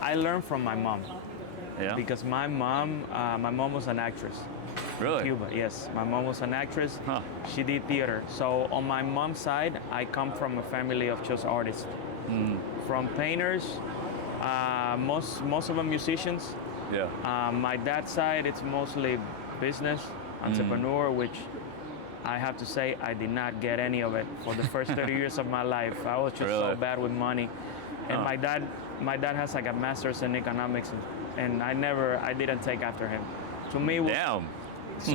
I learned from my mom Yeah. because my mom was an actress. Really? Cuba, yes. My mom was an actress. Huh. She did theater. So on my mom's side, I come from a family of just artists. From painters, most of them musicians. Yeah. My dad's side, it's mostly business, entrepreneur, which I have to say I did not get any of it for the first 30 years of my life. I was just so Really? bad with money. And Huh. my dad has like a master's in economics, and I didn't take after him. To me, it was, Damn.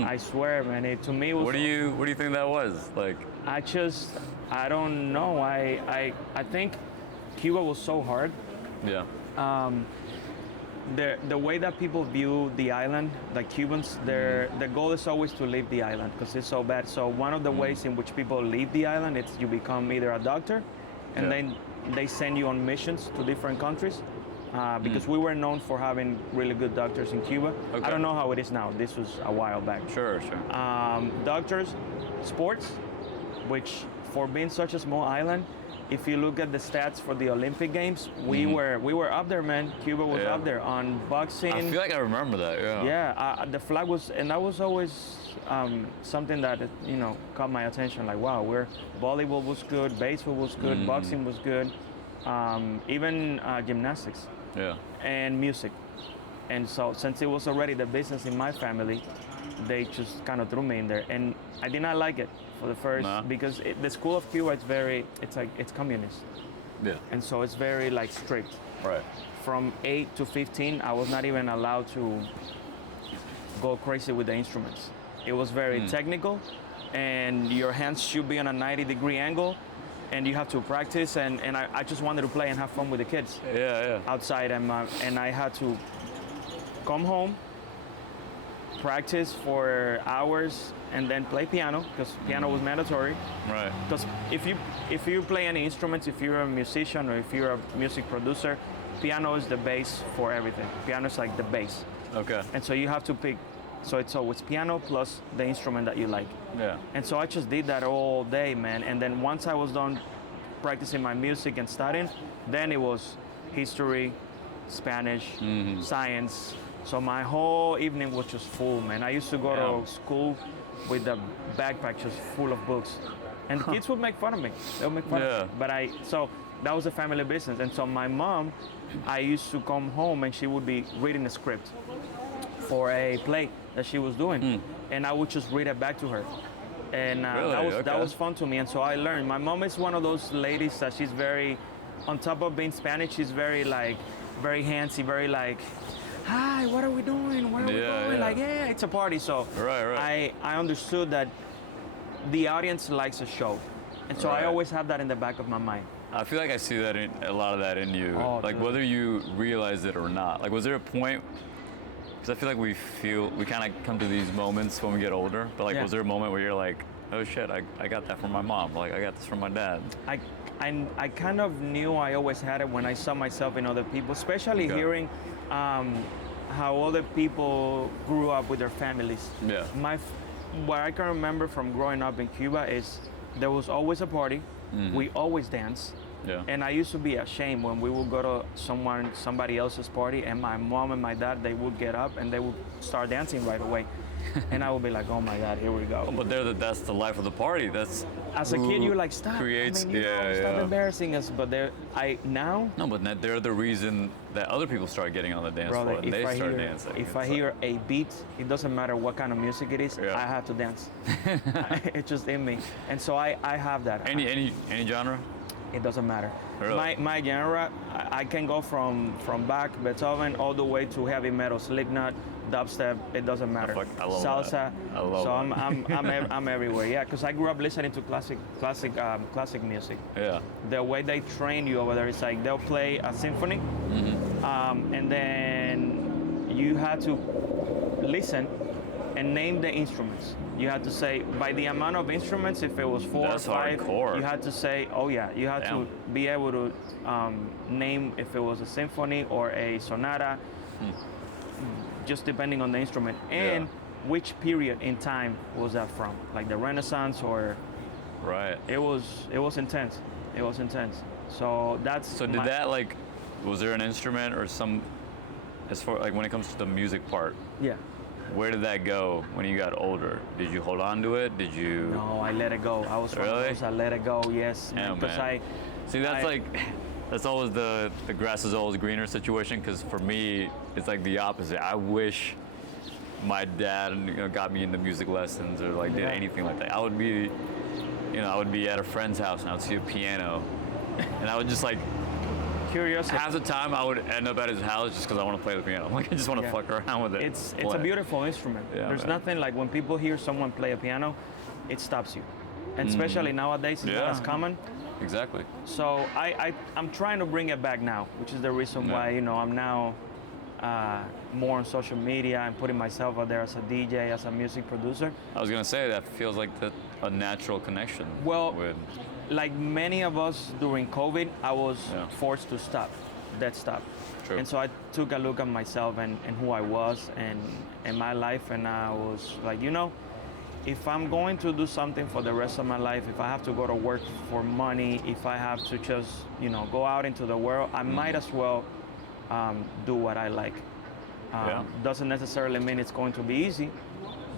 I swear, man, to me it was. What do you think that was? Like, I don't know. I think Cuba was so hard. yeah. The way that people view the island, like Cubans, the goal is always to leave the island because it's so bad. So one of the ways in which people leave the island, it's you become either a doctor, and Yeah. then they send you on missions to different countries. Because we were known for having really good doctors in Cuba. Okay. I don't know how it is now. This was a while back. Sure, sure. Doctors, sports, which for being such a small island, if you look at the stats for the Olympic Games, we were up there, man. Cuba was Yeah. up there on boxing. I feel like I remember that. Yeah. Yeah, the flag was, and that was always something that caught my attention. Like, wow, volleyball was good, baseball was good, boxing was good, even gymnastics Yeah. and music. And so, since it was already the business in my family, they just kind of threw me in there, and I did not like it for the first Nah. because the school of Cuba, it's communist, Yeah. and so it's very like strict. Right. From 8 to 15, I was not even allowed to go crazy with the instruments. It was very technical, and your hands should be on a 90-degree angle, and you have to practice. And I just wanted to play and have fun with the kids Yeah, yeah. outside, and I had to come home, practice for hours, and then play piano because piano was mandatory. Right. Because if you play any instruments, if you're a musician or if you're a music producer, piano is the base for everything. Piano is like the base, Okay. and so you have to pick. So it's always piano plus the instrument that you like. Yeah. And so I just did that all day, man. And then once I was done practicing my music and studying, then it was history, Spanish, science. So my whole evening was just full, man. I used to go Yeah. to school with a backpack just full of books. And the kids would make fun of me. They would make fun Yeah. of me. But so that was a family business. And so my mom, I used to come home and she would be reading a script for a play that she was doing, and I would just read it back to her, and Really? that Okay. was fun to me. And so I learned. My mom is one of those ladies that she's very, on top of being Spanish, she's very very handsy, very like, hi, what are we doing? Where are we Yeah, going? yeah. Like, yeah, it's a party. So Right. I understood that the audience likes a show, and so I Right. always have that in the back of my mind. I feel like I see that a lot of that in you. Oh, like dude. whether you realize it or not. Like, was there a point? Because I feel like we kind of come to these moments when we get older. But like, Yeah. was there a moment where you're like, oh shit, I got that from my mom. Like, I got this from my dad. I kind of knew I always had it when I saw myself in other people, especially Okay. hearing how other people grew up with their families. Yeah. What I can remember from growing up in Cuba is there was always a party. We always danced. Yeah. And I used to be ashamed when we would go to somebody else's party, and my mom and my dad, they would get up and they would start dancing right away. And I would be like, oh my God, here we go. But that's the life of the party. That's As a kid, you're like, stop. Creates, I mean, stop yeah. embarrassing us. But now, No, but they're the reason that other people start getting on the dance brother, floor and they start dancing. if It's I hear a beat, it doesn't matter what kind of music it is, Yeah. I have to dance. It's just in me. And so I have that. any genre. It doesn't matter. Really? My genre, I can go from Bach, Beethoven, all the way to heavy metal, Slipknot, dubstep. It doesn't matter. I love Salsa. that. I love so that. I'm everywhere. Yeah, because I grew up listening to classic music. Yeah. The way they train you over there is like they'll play a symphony, and then you had to listen and name the instruments. You had to say by the amount of instruments, if it was 4 That's or 5, hardcore. you had to say, oh yeah, you had Damn. to be able to name if it was a symphony or a sonata, just depending on the instrument and which period in time was that from, like the Renaissance or. Right. It was intense. It was intense. So that's. So did that like was there an instrument or some, as far like when it comes to the music part, Yeah. where did that go when you got older? Did you hold on to it? Did you? No, I let it go. I was one of Really? those, I let it go. Yes, Yeah, because man. See, that's like, that's always the grass is always greener situation. Because for me, it's like the opposite. I wish my dad, got me into music lessons or like did Yeah. anything like that. I would be, I would be at a friend's house and I would see a piano, and I would just like curiosity. half the time I would end up at his house just because I want to play the piano. Like I just want to Yeah. fuck around with it. It's a play. beautiful instrument. Yeah, There's man. nothing like when people hear someone play a piano, it stops you. And especially nowadays, it's not Yeah. as common. Exactly. So I'm trying to bring it back now, which is the reason Yeah. why I'm now more on social media and putting myself out there as a DJ, as a music producer. I was gonna say that feels like a natural connection. Well, with like many of us during COVID, I was Yeah. forced to stop, dead stop. True. And so I took a look at myself and who I was and my life, and I was like, if I'm going to do something for the rest of my life, if I have to go to work for money, if I have to just, go out into the world, I might as well do what I like. Yeah. Doesn't necessarily mean it's going to be easy,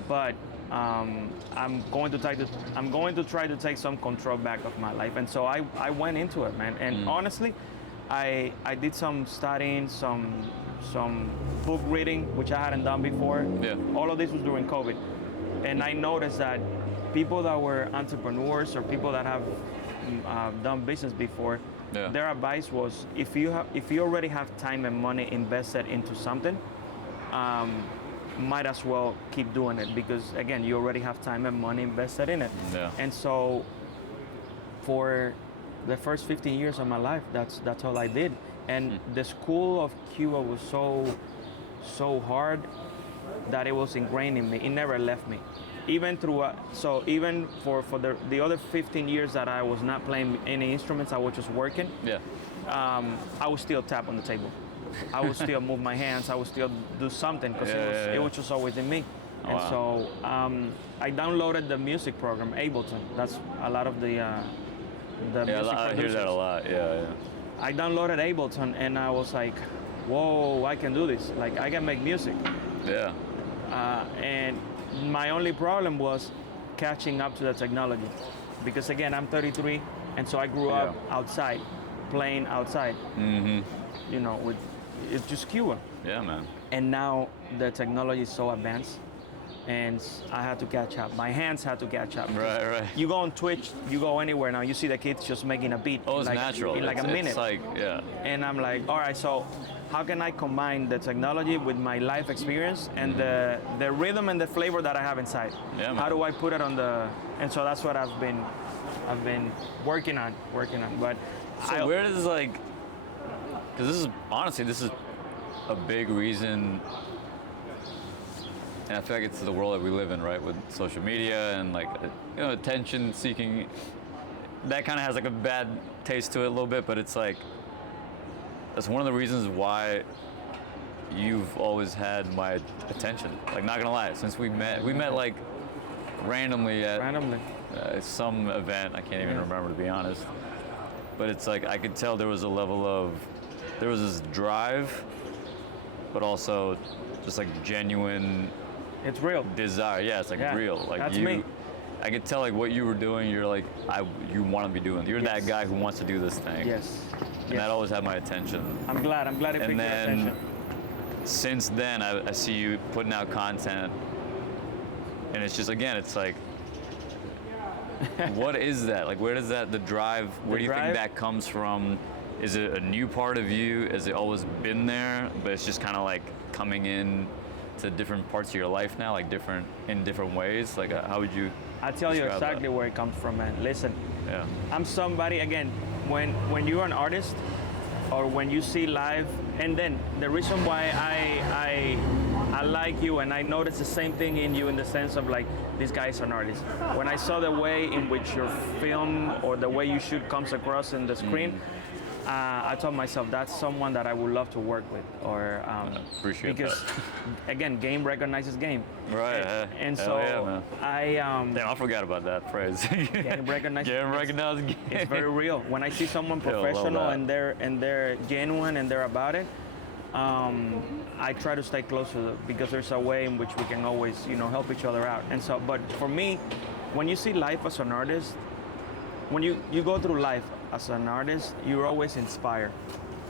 but I'm going to try to take some control back of my life. And so I went into it, man. And honestly, I did some studying, some book reading, which I hadn't done before. Yeah. All of this was during COVID. And I noticed that people that were entrepreneurs or people that have done business before, Yeah. their advice was if you already have time and money invested into something, might as well keep doing it, because again, you already have time and money invested in it. Yeah. And so for the first 15 years of my life, that's all I did. And the school of Cuba was so hard that it was ingrained in me. It never left me. Even even for the other 15 years that I was not playing any instruments, I was just working. Yeah. I would still tap on the table. I would still move my hands. I would still do something because it was just always in me. Oh, And wow. so I downloaded the music program, Ableton. That's a lot of the music I hear producers. that a lot. Yeah. I downloaded Ableton and I was like, whoa, I can do this. Like I can make music. Yeah. And my only problem was catching up to the technology, because again, I'm 33, and so I grew up outside, playing outside. With it's just Cuba. Yeah, man. And now the technology is so advanced, and I had to catch up. My hands had to catch up. Right. You go on Twitch, you go anywhere now, you see the kids just making a beat. Oh, it's like, natural. in like a minute. It's like, yeah. And I'm like, all right, so how can I combine the technology with my life experience and the rhythm and the flavor that I have inside? Yeah, man. How do I put it on the? And so that's what I've been working on. But So where does because this is a big reason, and I feel like it's the world that we live in, right? With social media and attention seeking, that kind of has like a bad taste to it a little bit, but it's like, that's one of the reasons why you've always had my attention. Like, not gonna lie, since we met like randomly at some event, I can't even remember, to be honest. But it's like, I could tell there was this drive, but also just like genuine it's real. desire. Yeah, it's like real. Like that's you, me. I could tell like what you were doing. You're like, you want to be doing. You're Yes. that guy who wants to do this thing. Yes. And that always had my attention. I'm glad it picked And your then attention. since then, I see you putting out content, and it's just, again, it's like, what is that? Like, where does the drive, where do you think that comes from? Is it a new part of you? Has it always been there, but it's just kind of like coming in to different parts of your life now, like in different ways? Like, how would you I'll tell you describe exactly where it comes from, man. Listen, Yeah. I'm somebody, again, when you're an artist or when you see live, and then the reason why I like you and I noticed the same thing in you in the sense of like, this guy's an artist. When I saw the way in which your film or the way you shoot comes across in the screen, I told myself that's someone that I would love to work with, or Appreciate because again, game recognizes game. Right. And Hell so yeah, man. I Damn, I forgot about that phrase. game recognizes Game recognized game. It's very real. When I see someone Yeah, I love professional that. and they're genuine and they're about it, I try to stay close to them because there's a way in which we can always, help each other out. And so, but for me, when you see life as an artist, when you go through life as an artist, you're always inspired.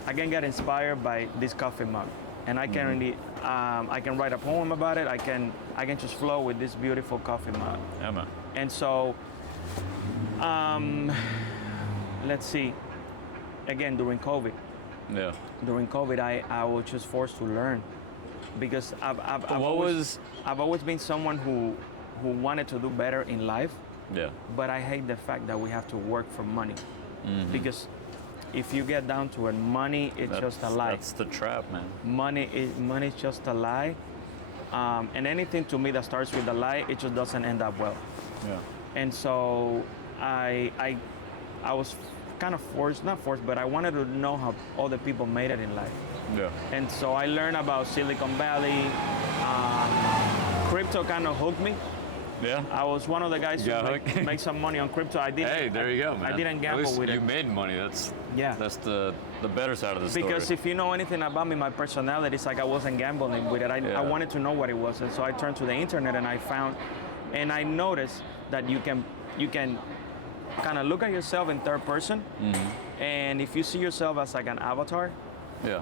I can get inspired by this coffee mug, and I can really, I can write a poem about it. I can just flow with this beautiful coffee mug. Yeah, man. And so, let's see. Again, during COVID, Yeah. I was just forced to learn because I've was- always been someone who wanted to do better in life, Yeah. but I hate the fact that we have to work for money because if you get down to it, money is just a lie. That's the trap, man. Money is just a lie, and anything to me that starts with a lie, it just doesn't end up well. Yeah. And so I was kind of not forced, but I wanted to know how other people made it in life. Yeah. And so I learned about Silicon Valley. Crypto kind of hooked me. Yeah. I was one of the guys You who got hooked? make some money on crypto. I did. Hey, there you go, man. I didn't At gamble least with you it. made money. That's Yeah. That's the better side of the story. Because if you know anything about me, my personality, it's like I wasn't gambling with it. I Yeah. wanted to know what it was, and so I turned to the internet and I noticed that you can kind of look at yourself in third person, and if you see yourself as like an avatar, yeah.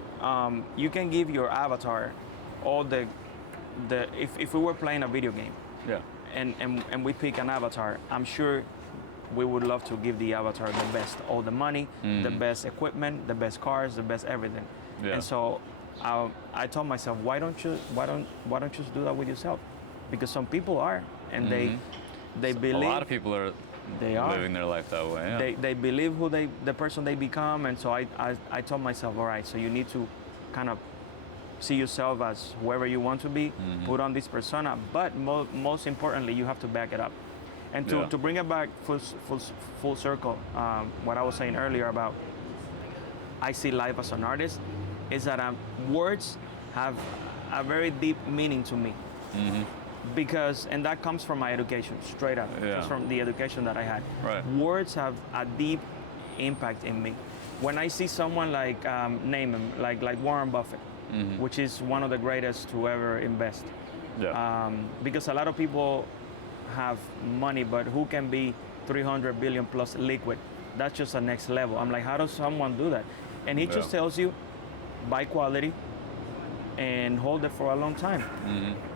you can give your avatar all the if we were playing a video game Yeah. and we pick an avatar, I'm sure we would love to give the avatar the best, all the money, the best equipment, the best cars, the best everything. Yeah. And so I told myself, why don't you just do that with yourself? Because some people are, and they believe A lot of people are they are living their life that way. Yeah. they believe the person they become, and so I told myself, all right, so you need to kind of see yourself as whoever you want to be, put on this persona, but most importantly, you have to back it up. And Yeah. to bring it back full circle, what I was saying earlier about I see life as an artist, is that words have a very deep meaning to me. Because, and that comes from my education, straight up. Yeah. Just from the education that I had. Right. Words have a deep impact in me. When I see someone like, name him, like Warren Buffett, which is one of the greatest to ever invest. Yeah. Because a lot of people have money, but who can be 300 billion plus liquid? That's just a next level. I'm like, how does someone do that? And he just Yeah. tells you, buy quality and hold it for a long time.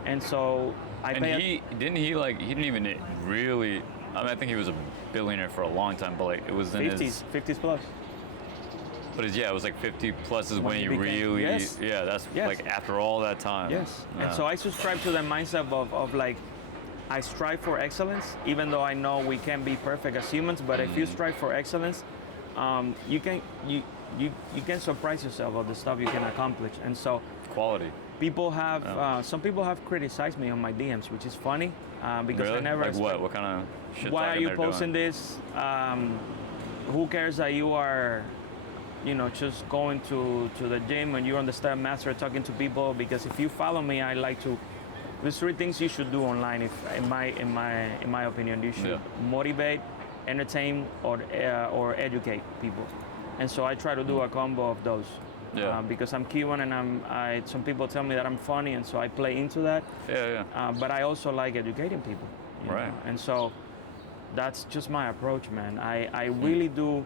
And so I And he didn't even really. I mean, I think he was a billionaire for a long time, but like it was in 50s plus. But it was like 50 plus is when he you became- really. Yes. Yeah, that's Yes. like after all that time. Yes. Yeah. And so I subscribe to the mindset of like, I strive for excellence, even though I know we can't be perfect as humans, but if you strive for excellence, you can surprise yourself of the stuff you can accomplish. And so Quality. people have, some people have criticized me on my DMs, which is funny, because Really? I never Like expect- what? What kind of shit why are talking you they're posting doing? this? Who cares that you are, just going to the gym and you're on the Stairmaster talking to people? Because if you follow me, I like to. There's 3 things you should do online. If in my opinion, you should motivate, entertain, or educate people. And so I try to do a combo of those. Yeah. Because I'm Cuban and some people tell me that I'm funny, and so I play into that. Yeah. But I also like educating people. you Right. know? And so that's just my approach, man. I really do.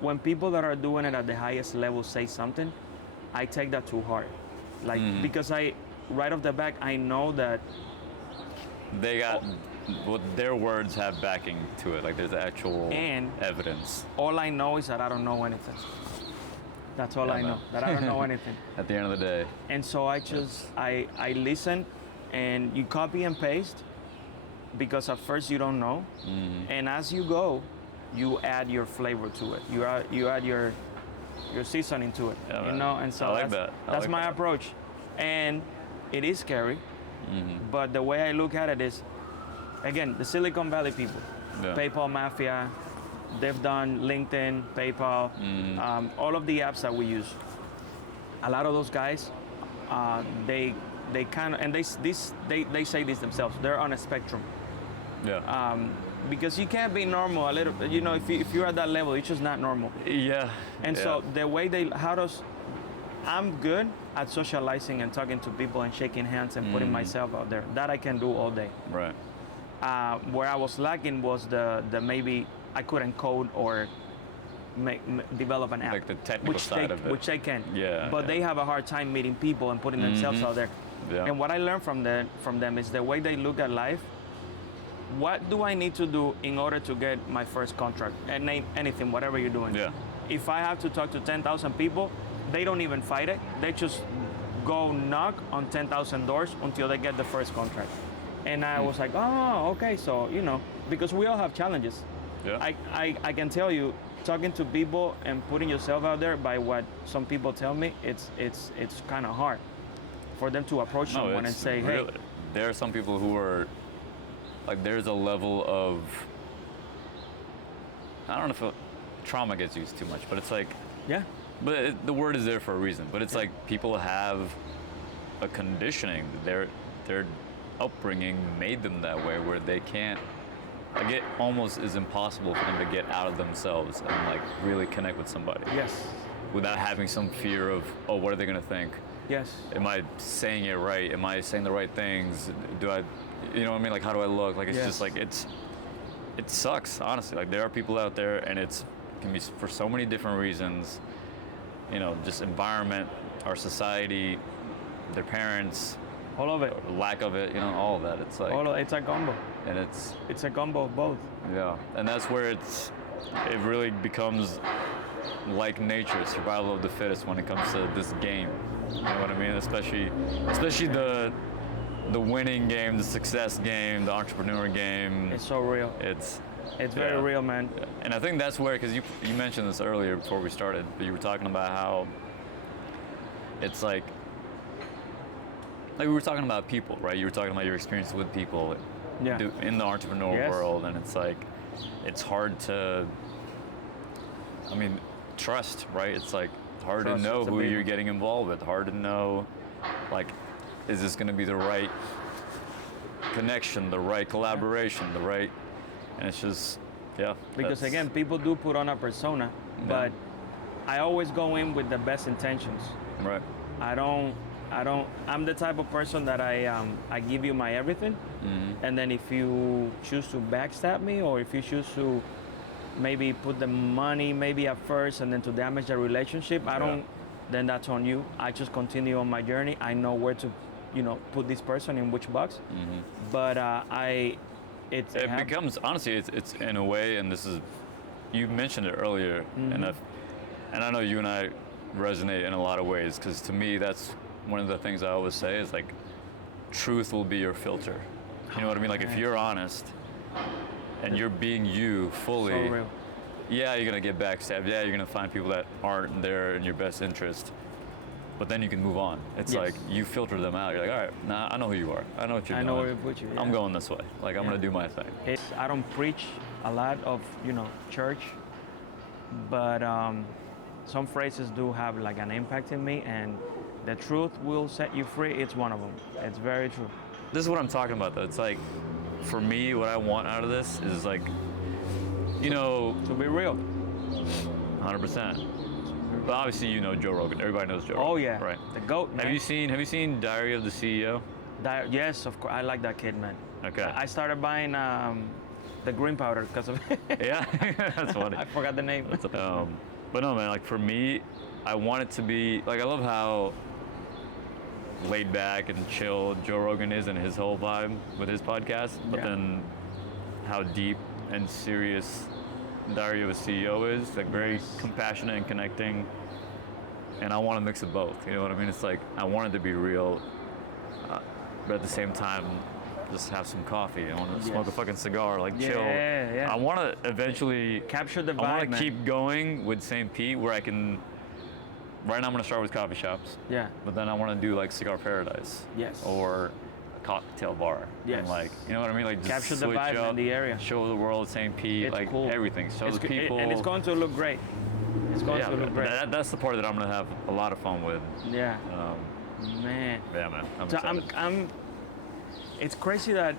When people that are doing it at the highest level say something, I take that too hard. Like, because right off the back, I know that They got what their words have backing to it. Like there's actual And- evidence. all I know is that I don't know anything. That's all Yeah, I know, man. that I don't know anything. At the end of the day. And so I listen, and you copy and paste, because at first you don't know. And as you go, you add your flavor to it. You add your seasoning to it. Yeah, you man. know, and so I like that's, that. I that's like my that. approach. And it is scary, but the way I look at it is, again, the Silicon Valley people, Yeah. PayPal mafia, they've done LinkedIn, PayPal, all of the apps that we use. A lot of those guys, they kind of, and they say this themselves. They're on a spectrum. Yeah. Because you can't be normal a little. You know, if you're at that level, it's just not normal. Yeah. And so the way I'm good at socializing and talking to people and shaking hands and putting myself out there. That I can do all day. Right. Where I was lacking was the maybe I couldn't code or develop an app. Like the technical side of it. Which they can. Yeah. But they have a hard time meeting people and putting themselves out there. Yeah. And what I learned from them is the way they look at life. What do I need to do in order to get my first contract? And name anything, whatever you're doing. Yeah. If I have to talk to 10,000 people, they don't even fight it. They just go knock on 10,000 doors until they get the first contract. And I was like, oh, okay. So, you know, because we all have challenges. Yeah. I can tell you, talking to people and putting yourself out there by what some people tell me, it's kind of hard for them to approach someone and say, hey. Really, there are some people who are, like, there's a level of, I don't know if trauma gets used too much, but it's like, yeah. But the word is there for a reason. But it's like people have a conditioning. Their upbringing made them that way, where they can't. Like, it almost is impossible for them to get out of themselves and like really connect with somebody. Yes. Without having some fear of, oh, what are they gonna think? Yes. Am I saying it right? Am I saying the right things? Do I, you know what I mean? Like, how do I look? Like, it's just like it sucks, honestly. Like, there are people out there, and it can be for so many different reasons. You know, just environment, our society, their parents, all of it, lack of it, you know, all of that. It's like it's a combo, and it's a combo of both. Yeah, and that's where it really becomes like nature, survival of the fittest when it comes to this game. You know what I mean? Especially the winning game, the success game, the entrepreneur game. It's so real. It's very real, man. And I think that's where, because you mentioned this earlier before we started, but you were talking about how it's like we were talking about people, right? You were talking about your experience with people in the entrepreneur world, and it's like, it's hard to, I mean, trust, right? It's like hard to know who you're getting involved with, hard to know, like, is this going to be the right connection, the right collaboration, the right, and it's just, because again, people do put on a persona, but I always go in with the best intentions. Right. I'm the type of person that I give you my everything, and then if you choose to backstab me, or if you choose to maybe put the money maybe at first and then to damage the relationship, then that's on you. I just continue on my journey. I know where to, put this person in which box. But it becomes, honestly, it's in a way, and this is, you mentioned it earlier, and I know you and I resonate in a lot of ways, because to me, that's one of the things I always say is, like, truth will be your filter. You know what I mean? Like, if you're honest and you're being you fully, so real. Yeah, you're gonna get backstabbed. Yeah, you're gonna find people that aren't there in your best interest. But then you can move on. It's like, you filter them out. You're like, all right, nah, I know who you are. I know what you're doing. I know where to put you. Yeah. I'm going this way. Like, I'm gonna do my thing. I don't preach a lot of, church, but some phrases do have like an impact in me, and the truth will set you free. It's one of them. It's very true. This is what I'm talking about, though. It's like, for me, what I want out of this is, like, to be real. 100%. But obviously, Joe Rogan. Everybody knows Joe Rogan. Oh yeah, right. The GOAT, man. Have you seen Diary of the CEO? Yes, of course. I like that kid, man. Okay. I started buying the green powder because of Yeah, that's funny. I forgot the name. But no, man. Like, for me, I want it to be like, I love how laid back and chill Joe Rogan is and his whole vibe with his podcast, but then how deep and serious Diary of a CEO is, like, very compassionate and connecting, and I want to mix of both. You know what I mean? It's like, I want it to be real, but at the same time, just have some coffee. I want to smoke a fucking cigar, like, chill. Yeah. I want to eventually capture the vibe. I want to keep going with St. Pete, where I can. Right now, I'm gonna start with coffee shops. Yeah. But then I want to do, like, Cigar Paradise. Yes. Or cocktail bar. Yes. And like, you know what I mean? Like just Capture the switch vibe up, in the area. show the world St. Pete, It's like cool. everything. Show the people. And it's going to look great. It's going yeah, to look great. that's the part that I'm gonna have a lot of fun with. Yeah. Man. Yeah, man. I'm So excited. it's crazy that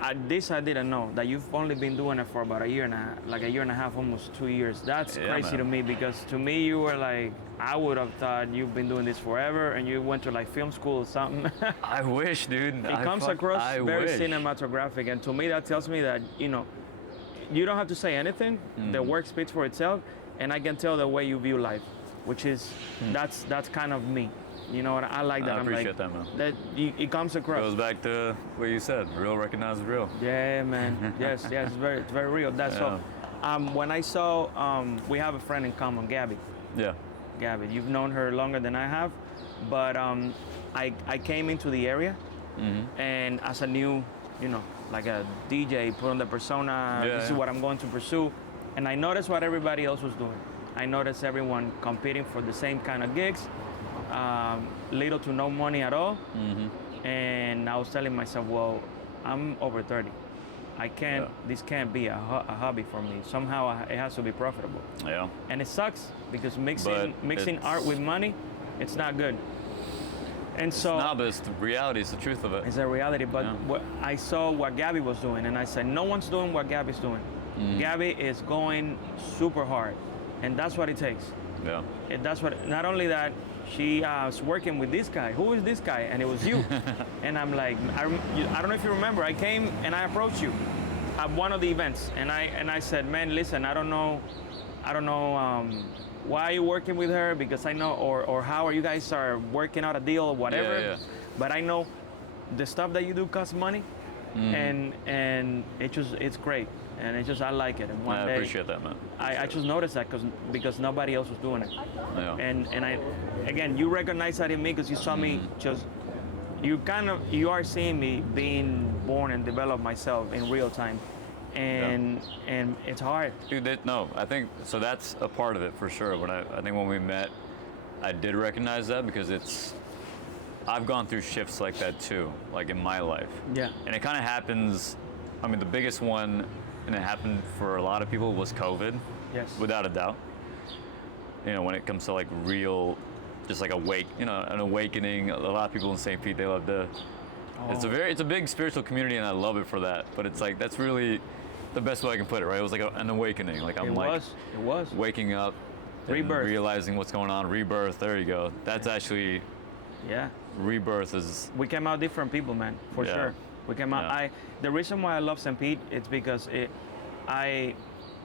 I didn't know that you've only been doing it for about a year and a half, almost 2 years. That's Yeah, crazy man. to me because to me you were like, I would have thought you've been doing this forever and you went to like film school or something. I wish, dude. It comes across very wish. cinematographic, and to me that tells me that you don't have to say anything. The work speaks for itself, and I can tell the way you view life, which is that's kind of me. You know what I like that. I I'm appreciate like, that, man. that it comes across. Goes back to what you said. Real recognizes real. Yeah, man. Yes, it's very real. That's Yeah. so. When I saw, we have a friend in common, Gabby. Yeah. Gabby, you've known her longer than I have, but I came into the area, and as a new, like a DJ, put on the persona. Yeah, This is yeah. what I'm going to pursue, and I noticed what everybody else was doing. I noticed everyone competing for the same kind of gigs, little to no money at all, and I was telling myself, well, I'm over 30. I can't. Yeah. This can't be a hobby for me. Somehow it has to be profitable. Yeah. And it sucks because But mixing it's- art with money, it's not good. And so No, but it's the reality. It's the truth of it. it's a reality. But Yeah. I saw what Gabby was doing, and I said, no one's doing what Gabby's doing. Gabby is going super hard, and that's what it takes. Yeah. That's what. Not only that, she was working with this guy. Who is this guy? And it was you. And I'm like, I don't know if you remember. I came and I approached you at one of the events, and I said, man, listen, I don't know, why are you working with her, because I know, or how are you guys are working out a deal or whatever. Yeah. But I know the stuff that you do costs money, and it's great, and I like it. And one I day, appreciate that, man. I just noticed that because nobody else was doing it. Yeah. And I, again, you recognize that in me because you saw me just, you are seeing me being born and develop myself in real time. And it's hard. Dude, I think, so that's a part of it for sure. I think when we met, I did recognize that because I've gone through shifts like that too, like in my life. Yeah. And it kind of happens, I mean, the biggest one, and it happened for a lot of people, was COVID. Yes. Without a doubt. When it comes to like real, just like an awakening. A lot of people in St. Pete, they love to, it's a big spiritual community, and I love it for that. But it's like, that's really the best way I can put it, right? It was like an awakening. Like It was. waking up, and Rebirth. realizing what's going on, rebirth. There you go. That's actually, Yeah. rebirth is. We came out different people, man, for Yeah. sure. We came out. Yeah. The reason why I love St. Pete, it's because I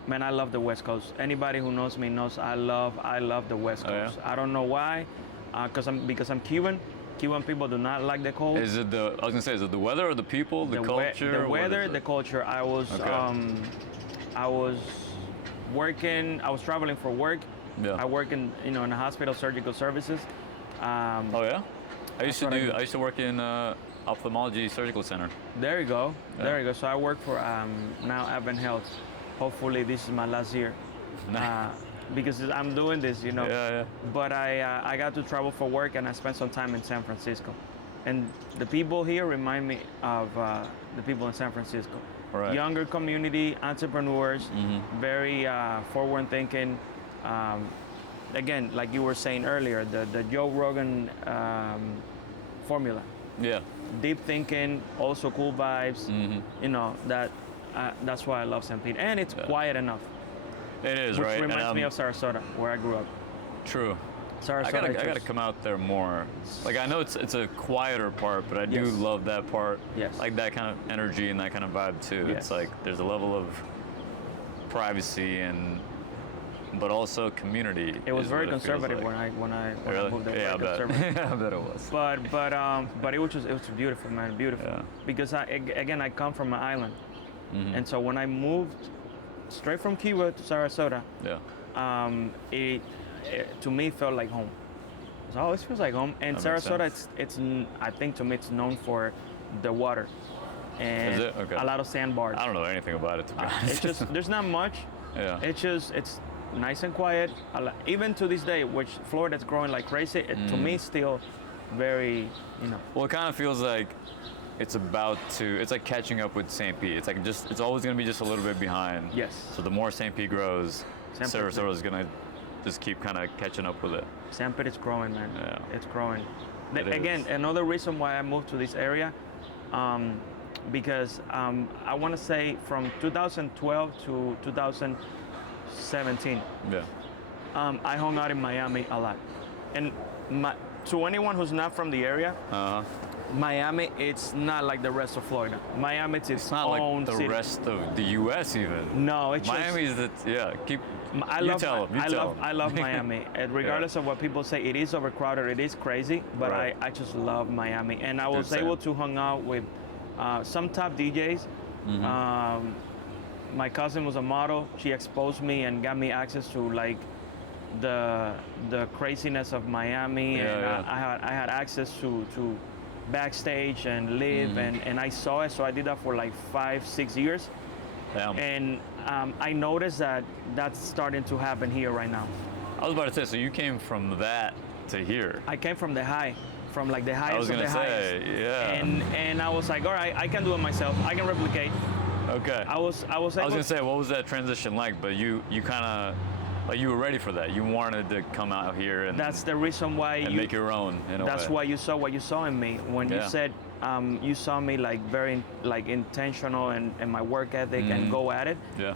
love the West Coast. Anybody who knows me knows I love the West Oh, yeah? Coast. I don't know why, because I'm Cuban. Cuban people do not like the cold. Is it I was gonna say, is it the weather or the people, the culture? The What weather, is it? the culture. I was working. I was traveling for work. Yeah. I work in a hospital, surgical services. Oh yeah. I used what I do. to work in ophthalmology surgical center. There you go. Yeah. There you go. So I work for now Advent Health. Hopefully this is my last year. Because I'm doing this, Yeah. But I got to travel for work, and I spent some time in San Francisco. And the people here remind me of the people in San Francisco. Right. Younger community, entrepreneurs, very forward thinking. Again, like you were saying earlier, the Joe Rogan formula. Yeah. Deep thinking, also cool vibes. That's why I love St. Pete. And it's quiet enough. It is, Which right? reminds me of Sarasota, where I grew up. True. Sarasota. I gotta come out there more. Like, I know it's a quieter part, but I do Yes. love that part. Yes. Like that kind of energy and that kind of vibe too. Yes. It's like there's a level of privacy but also community. It was is very what feels conservative like. when I Really? moved there. Yeah, I very bet. conservative. I bet it was. But it was beautiful, man, beautiful. Yeah. Because I come from an island, and so when I moved straight from Cuba to Sarasota, Yeah. it to me felt like home. It always feels like home. And That makes Sarasota, sense. I think to me it's known for the water, and Is it? Okay. a lot of sandbars. I don't know anything about it, to be honest. It's just there's not much. Yeah. It's nice and quiet. Even to this day, which Florida's growing like crazy, to me still very, Well, it kind of feels like it's like catching up with St. Pete. It's like it's always going to be just a little bit behind. Yes. So the more St. Pete grows, Sempre. Sarasota is going to just keep kind of catching up with it. St. Pete is growing, man. Yeah. It's growing. It Again, is. another reason why I moved to this area, because I want to say from 2012 to 2017, Yeah. I hung out in Miami a lot. And to anyone who's not from the area, Miami, it's not like the rest of Florida. Miami, it's It's not own like the city. rest of the U.S. even. No, it's Miami's keep. I you love, tell them. I love Miami. And regardless of what people say, it is overcrowded, it is crazy, but Right. I just love Miami. And I was Same. able to hang out with some top DJs. My cousin was a model. She exposed me and got me access to like the craziness of Miami, and I had access to backstage and live, and I saw it. So I did that for like 5-6 years. Damn. And I noticed that that's starting to happen here right now. I was about to say, so you came from that to here. I came from the high, from like the I highest was of gonna the say, highest. yeah. And I was like, all right, I can do it myself. I can replicate. Okay. I was able gonna say, what was that transition like? But you kind of, like, you were ready for that. You wanted to come out here and That's the reason why and you make your own in a way. That's why you saw what you saw in me when you Yeah. said you saw me like very like intentional and my work ethic and go at it. Yeah.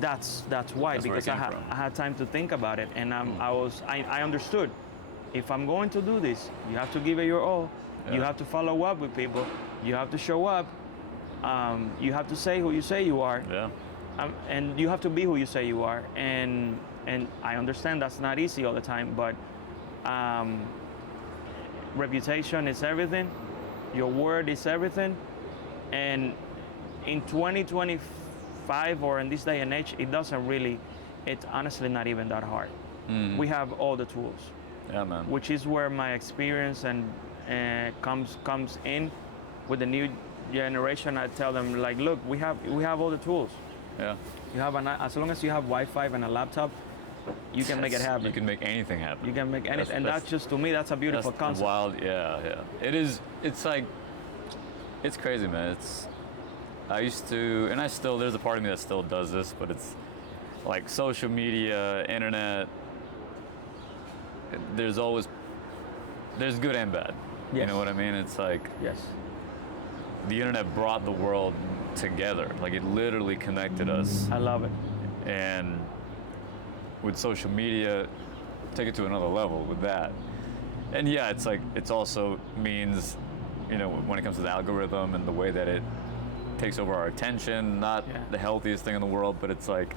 That's why, That's where it because came from. I had time to think about it, and I understood. If I'm going to do this, you have to give it your all. You Yeah. have to follow up with people. You have to show up. You have to say who you say you are. Yeah. And you have to be who you say you are. And I understand that's not easy all the time, but reputation is everything. Your word is everything. And in 2025 or in this day and age, it's honestly not even that hard. We have all the tools, Yeah, man. which is where my experience and comes in with the new generation. I tell them, like, look, we have all the tools. Yeah. You have as long as you have Wi-Fi and a laptop, you can make it happen. You can make anything happen. You can make anything, and that's- that's just, to me, that's a beautiful That's concept. wild. Yeah, yeah. It is. It's like, it's crazy, man. I used to, and I still, there's a part of me that still does this, but it's like social media, internet. There's good and bad. You Yes. know what I mean? It's like Yes. the internet brought the world together. Like, it literally connected us. I love it. And with social media, take it to another level with that. And yeah, it's like, it's also means, when it comes to the algorithm and the way that it takes over our attention, not the healthiest thing in the world, but it's like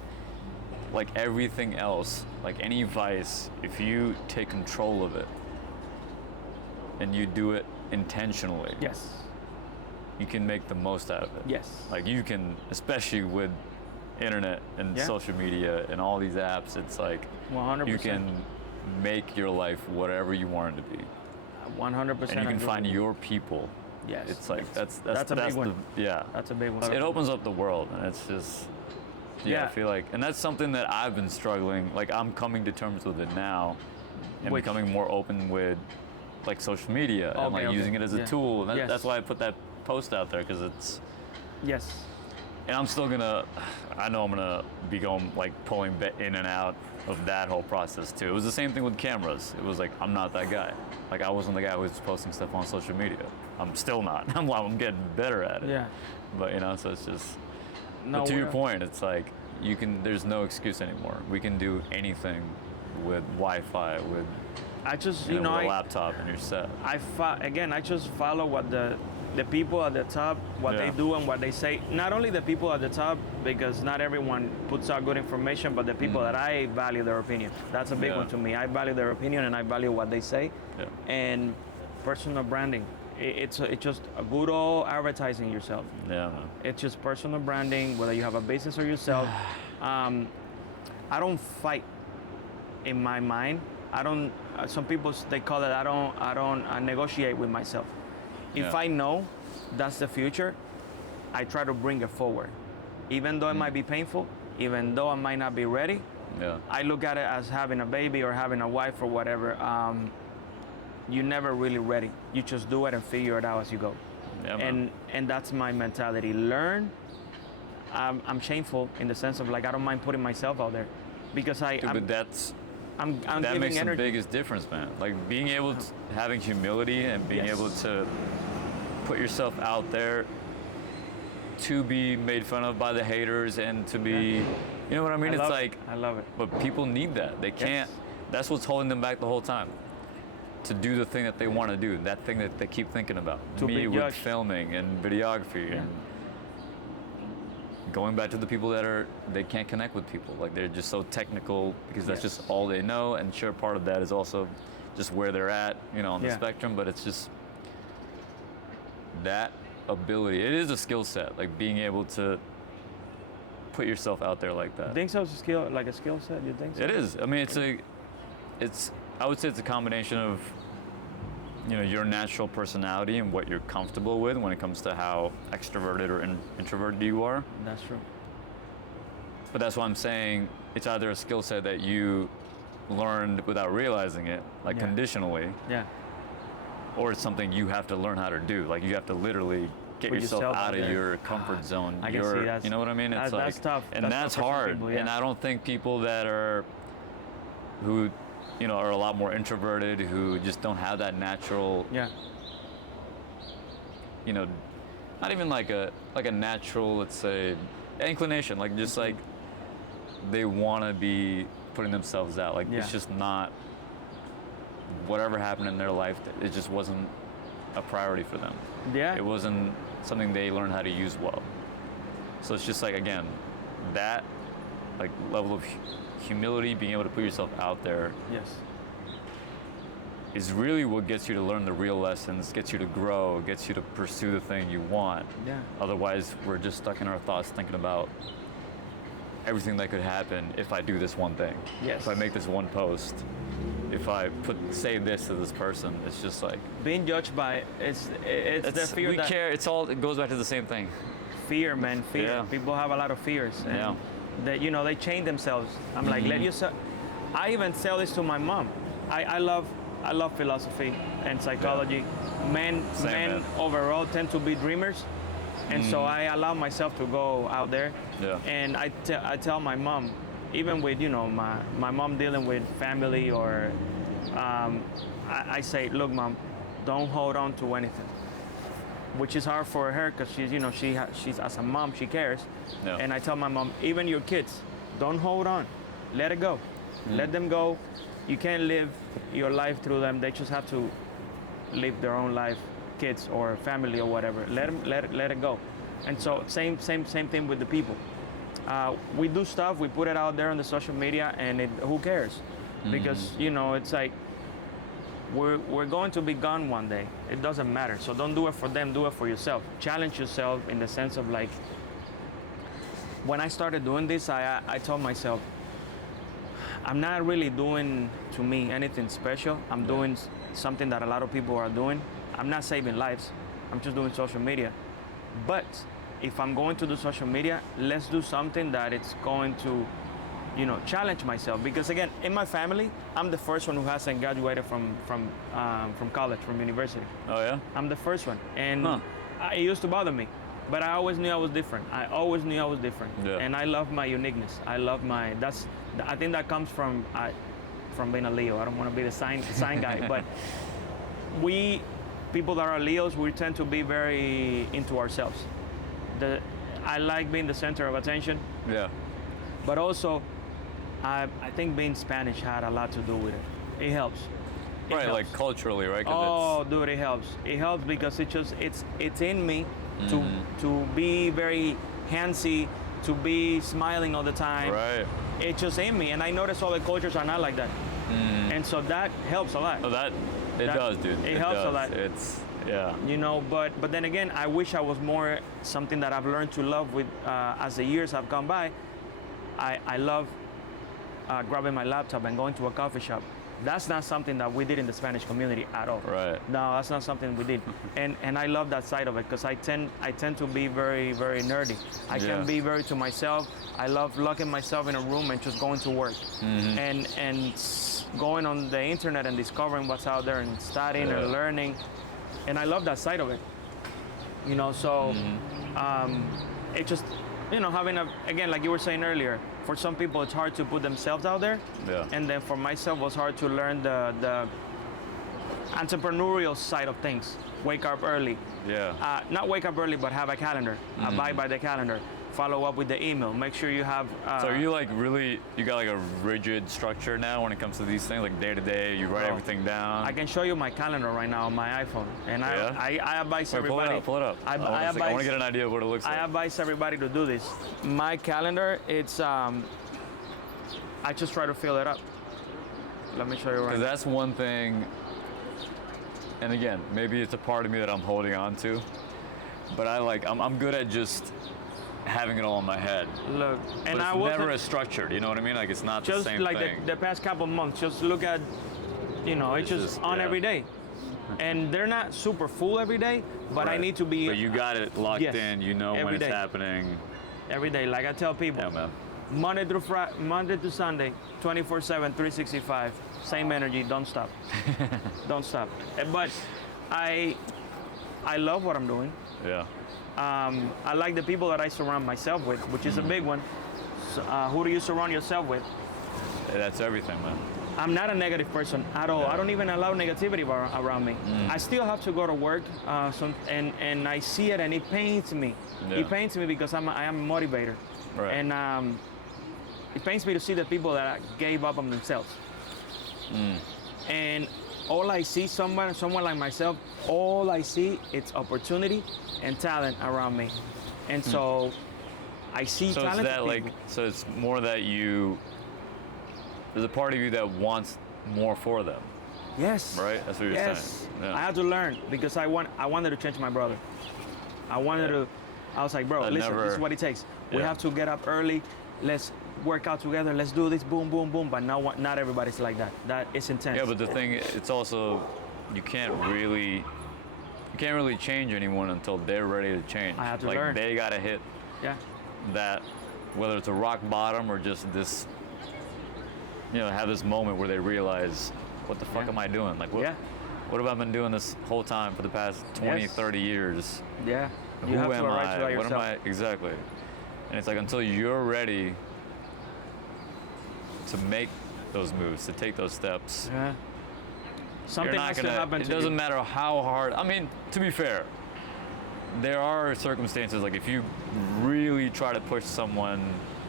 everything else, like any vice, if you take control of it and you do it intentionally, Yes. you can make the most out of it. Yes. Like, you can, especially with internet and Yeah. social media and all these apps, it's like 100%. you can make your life whatever you want it to be, 100%. and you can agree find with you. your people. Yes. It's like That's a big one. Yeah, That's a big one. it opens up the world, and it's just I Yeah. feel like, and that's something that I've been struggling. Like, I'm coming to terms with it now, and Which- becoming more open with like social media and like Okay, using it as a yeah. tool. And Yes. that's why I put that post out there, because it's. Yes. And I'm still I know I'm gonna be going, like, pulling in and out of that whole process too. It was the same thing with cameras. It was like, I'm not that guy. Like, I wasn't the guy who was posting stuff on social media. I'm still not. I'm getting better at it. Yeah. But, so it's just, No, but to your we're- point, it's like, there's no excuse anymore. We can do anything with Wi-Fi, with, I just, with a laptop, and you're set. I just follow what the people at the top, what they Yeah. do and what they say. Not only the people at the top, because not everyone puts out good information, but the people that I value their opinion. That's a big Yeah. one to me. I value their opinion and I value what they say. Yeah. And personal branding. It's just a good old advertising yourself. Yeah, man. It's just personal branding, whether you have a business or yourself. I don't fight in my mind. I don't. Some people, they call it. I don't negotiate with myself. If Yeah. I know that's the future, I try to bring it forward, even though it might be painful, even though I might not be ready. Yeah. I look at it as having a baby or having a wife or whatever. You're never really ready. You just do it and figure it out as you go. Yeah, man. And that's my mentality. Learn. I'm shameful in the sense of like I don't mind putting myself out there, because Dude, but I'm that giving makes energy. the biggest difference, man. Like being able to, having humility and being Yes. able to put yourself out there to be made fun of by the haters and to be, you know what I mean? It's like, I love it. but people need that. They can't. Yes. That's what's holding them back the whole time. To do the thing that they want to do, that thing that they keep thinking about. To Me be with judged. filming and videography and going back to the people that they can't connect with people. Like they're just so technical because that's Yes. just all they know. And sure, part of that is also just where they're at, you know, on the Yeah. spectrum. But it's just that ability. It is a skill set, like being able to put yourself out there like that. You think so? It's a skill, like a skill set. You think so? It is. I mean, I would say it's a combination of, you know, your natural personality and what you're comfortable with when it comes to how extroverted or introverted you are. That's true. But that's why I'm saying it's either a skill set that you learned without realizing it, like Yeah. conditionally, Yeah. or it's something you have to learn how to do. Like you have to literally get Put yourself yourself out out of there. your comfort zone. I can see that's- You know what I mean? It's that's like, tough. and That's that's tough for some hard. people, yeah. And I don't think people that who, you know, are a lot more introverted, who just don't have that natural, Yeah. you know, not even like a natural, let's say, inclination. Like just like they want to be putting themselves out. Like Yeah. it's just not. Whatever happened in their life, it just wasn't a priority for them. Yeah. It wasn't something they learned how to use well. So it's just like, again, that like level of humility, being able to put yourself out there Yes. is really what gets you to learn the real lessons, gets you to grow, gets you to pursue the thing you want. Yeah. Otherwise, we're just stuck in our thoughts thinking about everything that could happen if I do this one thing. Yes. If I make this one post, if I say this to this person, it's just like, Being judged by it's the fear we that care. It goes back to the same thing. fear, man. Fear. Yeah. People have a lot of fears. And Yeah. That they chain themselves. I'm like, let yourself. I even tell this to my mom. I love philosophy and psychology. Men Same, man. overall tend to be dreamers, and so I allow myself to go out there. Yeah. And I tell my mom, even with my mom dealing with family or I say, look, mom, don't hold on to anything, which is hard for her because she's as a mom, she cares. Yeah. And I tell my mom, even your kids, don't hold on, let it go, let them go. You can't live your life through them. They just have to live their own life, kids or family or whatever. Let it go. And so same thing with the people. We do stuff, we put it out there on the social media, and who cares? Because it's like we're going to be gone one day. It doesn't matter. So don't do it for them, do it for yourself. Challenge yourself in the sense of like, when I started doing this, I told myself, I'm not really doing, to me, anything special. I'm doing something that a lot of people are doing. I'm not saving lives. I'm just doing social media. But if I'm going to do social media, let's do something that it's going to, challenge myself. Because again, in my family, I'm the first one who hasn't graduated from college, from university. Oh yeah. I'm the first one, and Huh. it used to bother me. But I always knew I was different. Yeah. And I love my uniqueness. I think that comes from being a Leo. I don't want to be the sign guy, but people that are Leos, we tend to be very into ourselves. I like being the center of attention, Yeah. but also I think being Spanish had a lot to do with it. It helps. It Right, helps. like culturally, right? 'Cause Oh, dude, it helps. It helps because it's in me to be very handsy, to be smiling all the time. Right. It's just in me, and I notice all the cultures are not like that, and so that helps a lot. Oh, it That- does, dude. it helps a does. lot. It's But then again, I wish I was more something that I've learned to love with as the years have gone by. I love grabbing my laptop and going to a coffee shop. That's not something that we did in the Spanish community at all. Right. No, that's not something we did. And I love that side of it because I tend to be very, very nerdy. I Yeah. can be very to myself. I love locking myself in a room and just going to work. And going on the internet and discovering what's out there and studying Yeah. and learning. And I love that side of it. you know. So it just, you know, having a, again, like you were saying earlier, for some people it's hard to put themselves out there. Yeah. And then for myself, it was hard to learn the entrepreneurial side of things. Wake up early. Yeah. Not wake up early, but have a calendar. Abide by the calendar. Follow up with the email. Make sure you have. So are you like really, you got like a rigid structure now when it comes to these things, like day to day, you write everything down? I can show you my calendar right now on my iPhone. And Yeah? I advise Wait, everybody. pull it up. I I want advise, to get an idea of what it looks like. I advise everybody to do this. My calendar, it's, I just try to fill it up. Let me show you right Because now. that's one thing, and again, maybe it's a part of me that I'm holding on to, but I'm good at just having it all in my head. Look, But and it's I wasn't, never as structured, you know what I mean? Like it's not the just same like thing. the past couple months, just look at, you know, it's just on yeah. every day. And they're not super full every day, but I Right. need to be But you got it locked Yes, in, you know every when it's day. happening. every day. Like I tell people, Yeah, man. Monday to Sunday, 24/7, 365, same energy, don't stop. Don't stop. But I love what I'm doing. Yeah. I like the people that I surround myself with, which is a big one. So, who do you surround yourself with? That's everything, man. I'm not a negative person at all. Yeah. I don't even allow negativity around me. I still have to go to work, and I see it, and it pains me. Yeah. It pains me because I am a motivator, Right. and it pains me to see the people that gave up on themselves. And all I see, someone like myself, all I see it's opportunity and talent around me, and so I see So it's talented that people. like, so it's more that there's a part of you that wants more for them, Yes. right? That's what you're Yes. saying. Yeah. I had to learn because I wanted to change my brother. I was like, bro, That listen, this is never- what it takes. We Yeah. have to get up early. Let's work out together. Let's do this. Boom, boom, boom. But not everybody's like that. That is intense. Yeah, but the thing, it's also, you can't really change anyone until they're ready to change. I have to like learn. they gotta hit Yeah. that, whether it's a rock bottom or just this, you know, have this moment where they realize, what the fuck Yeah. am I doing? Like, Yeah. what have I been doing this whole time for the past 20, Yes. 30 years? Yeah. Who You have am to arrive to that I? What yourself. am I? Exactly. And it's like until you're ready to make those moves, to take those steps, Yeah. Something you're not has to gonna. happen It to doesn't you. matter how hard. I mean, to be fair, there are circumstances like if you really try to push someone,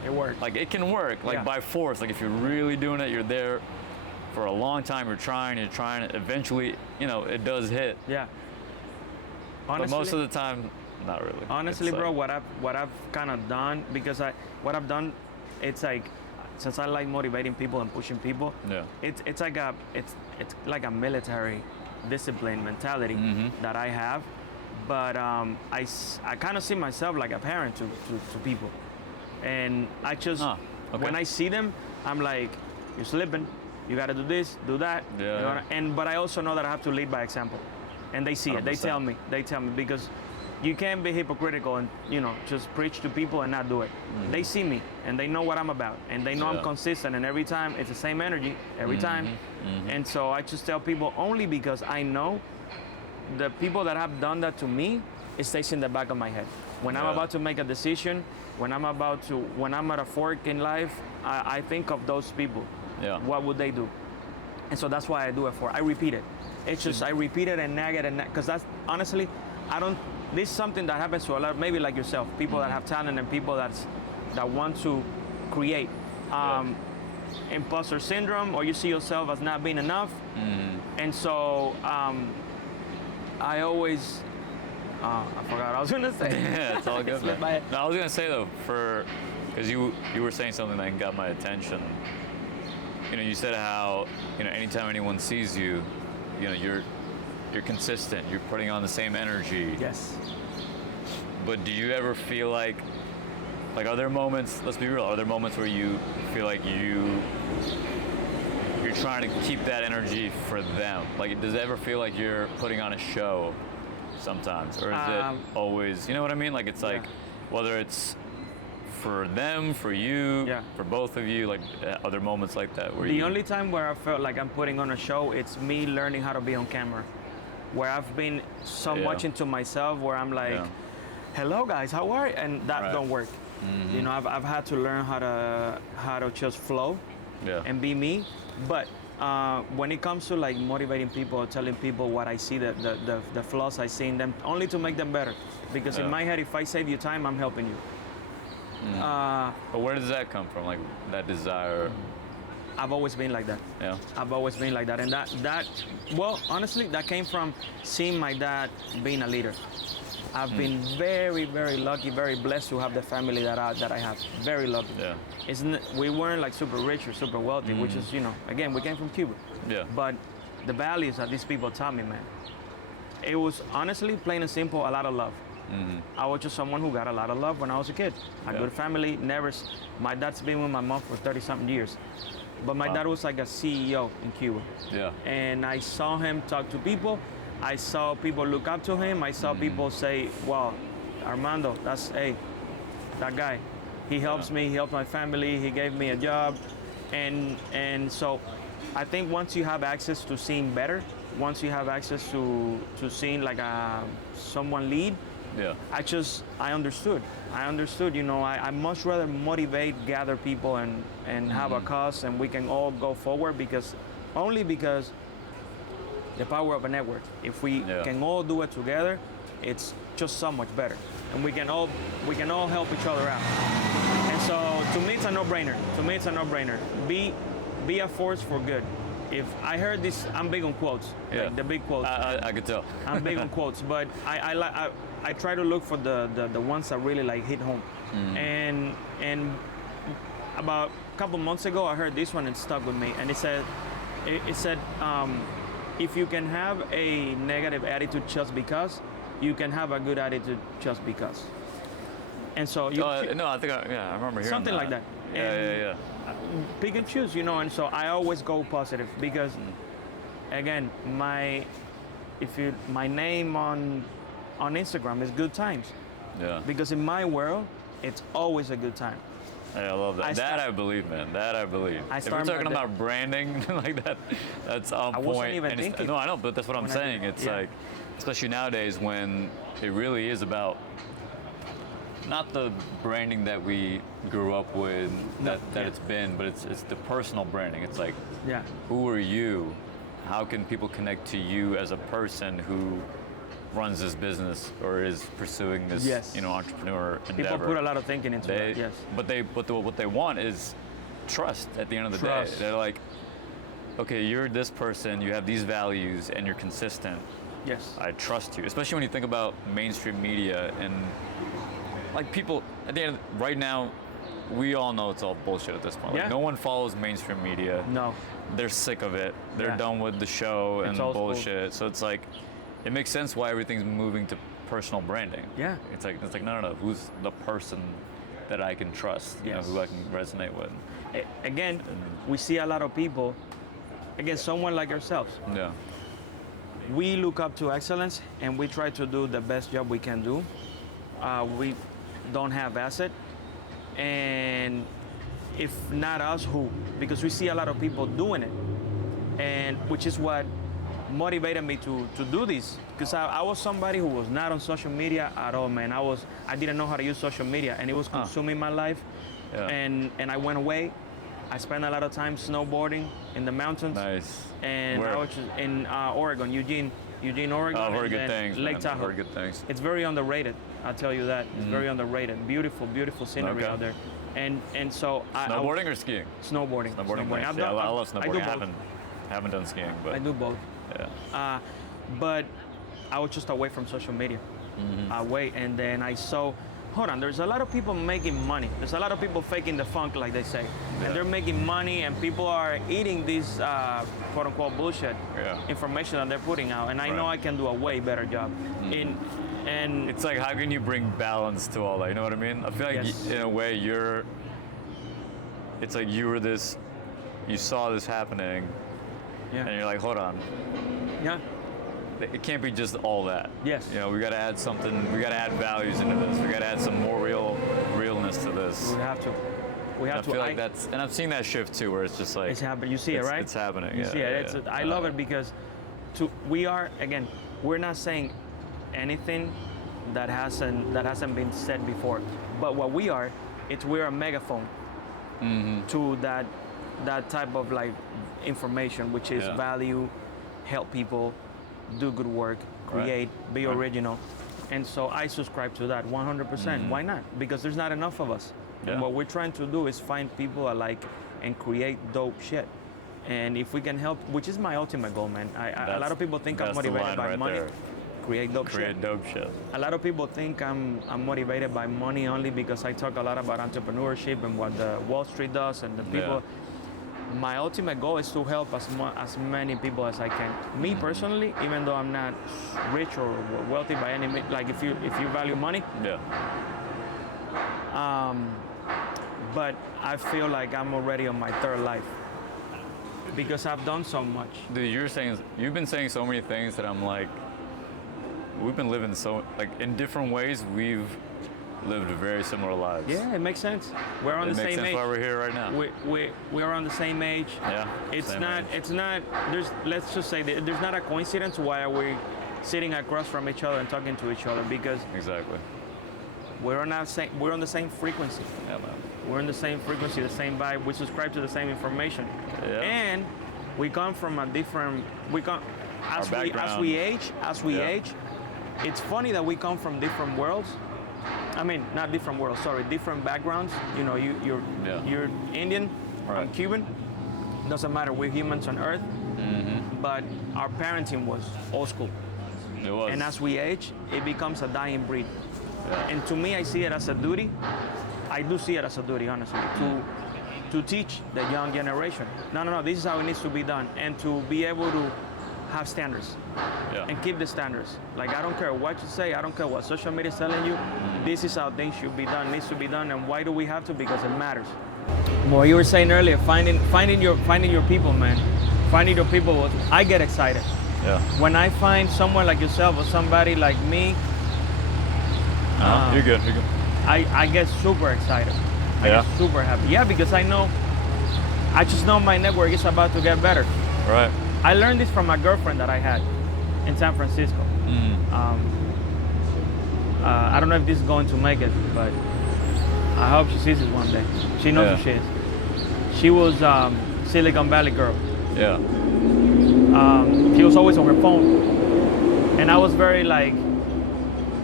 It worked. like it can work, like Yeah. by force. Like if you're really doing it, you're there for a long time. You're trying. Eventually, you know, it does hit. Yeah. Honestly, But most of the time, not really. honestly, It's bro, like- what I've kind of done, because what I've done, it's like, since I like motivating people and pushing people, Yeah. it's like a military discipline mentality Mm-hmm. that I have, but I kind of see myself like a parent to people, and I just Ah, okay. when I see them, I'm like, you're slipping, you got to do this, do that, Yeah. but I also know that I have to lead by example, and they see it, they 100%. tell me because you can't be hypocritical and, you know, just preach to people and not do it. They see me and they know what I'm about, and they know I'm Yeah. consistent, and every time it's the same energy every time. And so I just tell people only because I know the people that have done that to me, it stays in the back of my head. When I'm Yeah. about to make a decision, when I'm at a fork in life, I think of those people. Yeah. What would they do? And so that's why I do it for. I repeat it. It's just I repeat it and nag it because that's honestly, this is something that happens to a lot, maybe like yourself, people that have talent and people that want to create. Imposter syndrome, or you see yourself as not being enough. And so I always, I forgot what I was gonna say. Yeah, it's all good, Slipped my man. head. No, I was gonna say though, because you were saying something that got my attention. You know, you said how, you know, anytime anyone sees you, you know, you're consistent. You're putting on the same energy. Yes. But do you ever feel like are there moments? Let's be real. Are there moments where you feel like you're trying to keep that energy for them? Like, does it ever feel like you're putting on a show sometimes, or is it always? You know what I mean? Like, it's like whether it's for them, for you, Yeah. for both of you. Like, are there moments like that where The only time where I felt like I'm putting on a show, it's me learning how to be on camera. where I've been so Yeah. much into myself where I'm like, Yeah. hello guys, how are you? And that Right. don't work. You know, I've had to learn how to just flow Yeah. and be me. But when it comes to like motivating people, telling people what I see, the flaws I see in them, only to make them better. Because in Yeah. my head, if I save you time, I'm helping you. But where does that come from? Like that desire? I've always been like that. Yeah. I've always been like that. And well, honestly, that came from seeing my dad being a leader. I've been very, very lucky, very blessed to have the family that I have. Very lucky. Yeah. We weren't like super rich or super wealthy, which is, you know, again, we came from Cuba. Yeah. But the values that these people taught me, man, it was honestly, plain and simple, a lot of love. I was just someone who got a lot of love when I was a kid. A Yeah. good family, my dad's been with my mom for 30-something years. But my Wow. dad was like a CEO in Cuba. Yeah. And I saw him talk to people. I saw people look up to him. I saw people say, wow, Armando, that guy. He helps me, he helps my family, he gave me a job. And so I think once you have access to seeing better, once you have access to seeing like someone lead, Yeah. I understood. You know, I much rather motivate, gather people and have a cause and we can all go forward because the power of a network. If we Yeah. can all do it together, it's just so much better. And we can all help each other out. And so to me it's a no-brainer. Be a force for good. If I heard this, I'm big on quotes, Yeah. like the big quotes. I could tell. I'm big on quotes, but I try to look for the ones that really like hit home. And about a couple months ago, I heard this one and it stuck with me. And it said, if you can have a negative attitude just because, you can have a good attitude just because. And so you I think I remember hearing something like that. Yeah. Pick and choose, you know. And so I always go positive because, again, my name on Instagram is Good Times. Yeah. Because in my world, it's always a good time. Yeah, I love that. I believe, man. That I believe. If we're started talking my about branding like that, that's on I point. wasn't even And it's- thinking no, I know, but that's what I'm when I saying. did- It's yeah. like, especially nowadays when it really is about not the branding that we grew up with, that it's been, but it's the personal branding. It's like, Yeah. who are you? How can people connect to you as a person who runs this business or is pursuing this, Yes. entrepreneur endeavor? People put a lot of thinking into They, it. Yes. But what they want is trust at the end of the Trust. day. They're like, okay, you're this person, you have these values, and you're consistent. Yes. I trust you. Especially when you think about mainstream media and like people at the end. Right now, we all know it's all bullshit at this point. Like, Yeah. no one follows mainstream media. No. They're sick of it. They're Yeah. done with the show and It's the old school. bullshit. So it's like, it makes sense why everything's moving to personal branding. Yeah. It's like no. Who's the person that I can trust? You know, Yes. who I can resonate with. Again, we see a lot of people. Again, someone like ourselves. Yeah. We look up to excellence and we try to do the best job we can do. We don't have asset, and if not us, who? Because we see a lot of people doing it, and which is what motivated me to do this. Because I was somebody who was not on social media at all, man. I didn't know how to use social media, and it was consuming my life. Yeah. And I went away. I spent a lot of time snowboarding in the mountains. Nice. And Where? I was just in Oregon, Eugene, Oregon. Oh, I've heard and good then things. Lake man. Tahoe. I've heard good things. It's very underrated. I'll tell you that. It's very underrated. Beautiful scenery Okay. out there. And so Snowboarding or skiing? Snowboarding. Snowboarding. Nice. I've Yeah, done- I love I do snowboarding. both. Haven't done skiing, but I do both. yeah. But I was just away from social media. Away, and then I saw, hold on, there's a lot of people making money. There's a lot of people faking the funk, like they say. Yeah. And they're making money, and people are eating this quote unquote bullshit Yeah. information that they're putting out. And I know Right. I can do a way better job. And It's like, how can you bring balance to all that? You know what I mean? I feel like Yes. in a way it's like you saw this happening, and yeah. you're like, hold on, Yeah. it can't be just all that. Yes. You know, we got to add something. We got to add values into this. We got to add some more realness to this. We have to. We I have to. feel like and I've seen that shift too, where it's just like It's happening. You see it, right? It's happening. You Yeah, see it. yeah, yeah. I love it because we are, again, we're not saying anything that hasn't been said before. But what we are, we're a megaphone to that type of like information, which is value, help people, do good work, create, be original. And so I subscribe to that 100%. Why not? Because there's not enough of us. Yeah. And what we're trying to do is find people alike and create dope shit. And if we can help, which is my ultimate goal, man. A lot of people think I'm motivated by money. There. Create dope shit. A lot of people think I'm motivated by money only because I talk a lot about entrepreneurship and what the Wall Street does and the people. My ultimate goal is to help as many people as I can. Me personally, even though I'm not rich or wealthy by any means, like if you value money. Yeah. But I feel like I'm already on my third life because I've done so much. Dude, you've been saying so many things that I'm like, we've been living so, like, in different ways, we've lived very similar lives. Yeah, it makes sense. We're on the same age. It makes sense why we're here right now. We're on the same age. Yeah. It's not, let's just say that there's not a coincidence why we're sitting across from each other and talking to each other because exactly. We're on the same frequency. Yeah, man. We're on the same frequency, the same vibe. We subscribe to the same information. Yeah. And we come from a different, as we age, it's funny that we come from different worlds. I mean, not different worlds, sorry, different backgrounds. You know, you're Indian, I'm Cuban. Doesn't matter, we're humans on Earth. But our parenting was old school. It was. And as we age, it becomes a dying breed. Yeah. And to me, I see it as a duty. I do see it as a duty, honestly, to teach the young generation. No, this is how it needs to be done. And to be able to have standards and keep the standards. Like, I don't care what you say, I don't care what social media is telling you, this is how things should be done, needs to be done, and why do we have to? Because it matters. What you were saying earlier, finding your people, man. Finding your people, I get excited. Yeah. When I find someone like yourself or somebody like me, you're good. I get super excited. I get super happy. Yeah, because I just know my network is about to get better. Right. I learned this from my girlfriend that I had in San Francisco. I don't know if this is going to make it, but I hope she sees it one day. She knows who she is. She was Silicon Valley girl. Yeah. She was always on her phone. And I was very like,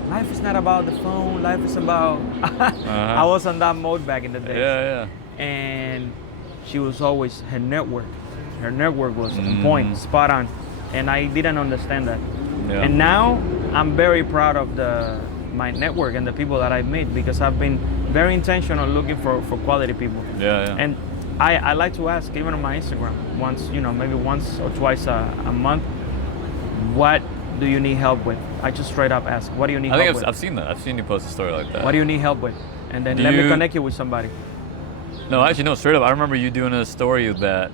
life is not about the phone, life is about... I was on that mode back in the day. Yeah. And she was always, her network was on point, spot on. And I didn't understand that. Yeah. And now I'm very proud of my network and the people that I've met because I've been very intentional looking for quality people. Yeah. And I like to ask, even on my Instagram, maybe once or twice a month, what do you need help with? I just straight up ask, what do you need help with? I've seen that. I've seen you post a story like that. What do you need help with? And then let me connect you with somebody. No, actually, no, straight up. I remember you doing a story of that,